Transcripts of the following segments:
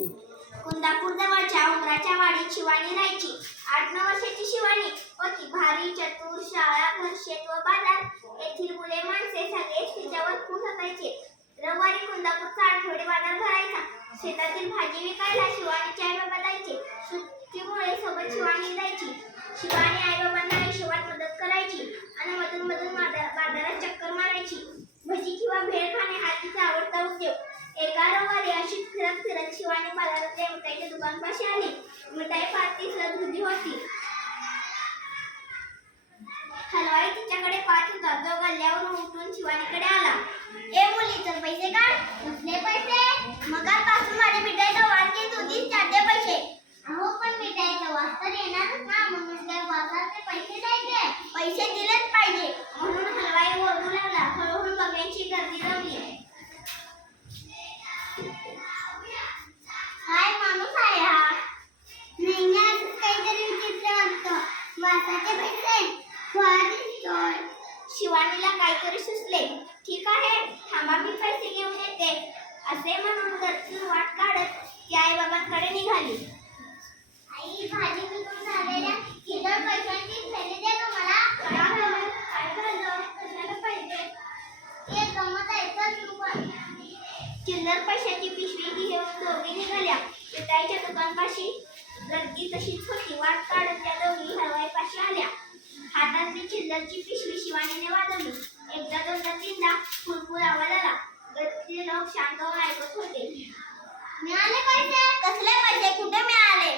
कुंदापूर जवळच्या उमराच्या वाडीत शिवानी राहायची. 8-9 वर्षाची शिवानी होती. भारी, चतुर, शाळा, घर, शेत व बाजार. येथील मुले माणसे सगळेच तिच्यावर खुश असायचे. रविवारी कुंदापूरचा आठवडी बाजार भरायचा. शेतातील भाजी विकायला शिवानीचे आई बाबा जायचे. सुट्टीमुळे सोबत शिवानी जायची. शिवानी आई बाबांना हिशोबात मदत करायची आणि मधून मधून बाजारात चक्कर मारायची. भजी किंवा भेळ खाणे हा तिचा आवडता उद्योग. एका रविवारी अशी फिरत फिरत शिवानी बाजारातल्या मिठाईच्या दुकानपाशी आली. मिठाई फार दिसत होती. हलवाई तिच्याकडे पाहत होता. तो गल्ल्यावरून उठून शिवानीकडे आला. ए मुली, चल पैसे काढ. कसले पैसे? मगापासून माझ्या मिठाईचा वास घेत होतीस, त्याचे पैसे. अहो, पण मिठाईचा वास तर येणारच ना, म्हणून काय वासाचे पैसे द्यायचे? पैसे दिलेच पाहिजे, म्हणून हलवाई ओरडू लागला. हळूहळू बघ्यांची गर्दी जमली. काय माणूस आहे हा? नाही, काहीतरी विचित्र वाटतं. वासाचे पैसे? शिवानीला काहीतरी सुचले. ठीक आहे, थांबा, मी पैसे घेऊन येते, असे म्हणून घरची वाट काढत ती आई बाबांकडे निघाली. आई, भाजी विकून झालेल्या चिल्लर पैशांची थैली दे गं मला. काय झालं? कशाला पाहिजे? एक गंमत आहे, चल तू पण. चिल्लर पैशाची पिशवी घेऊन दोघी निघाल्या. मिठाईच्या दुकानपाशी गर्दी तशीच होती. वाट काढत त्या दोघी हलवाईपाशी आल्या. हातातली चिल्लरची पिशवी शिवानीने वाजवली. एकदा, दोनदा, तीनदा फुलफुल आवाज आला. गर्दीतले लोक शांत होऊन ऐकत होते. मिळाले पैसे? कसले पैसे? कुठे मिळाले?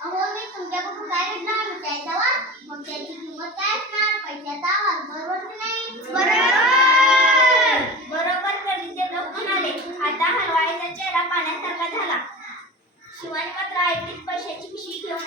अहो, मी तुमच्याकडून काय घेतला? मिठाईचा वास. मग त्याची किंमत काय असणार? पैशाचा आवाज, बरोबर की नाही? बरोबर, गर्दीचे लोक म्हणाले. आता हलवाईचा चेहरा पाण्यासारखा झाला. शिवानी मात्र ऐकलीच पैशाची पिशवी घेऊन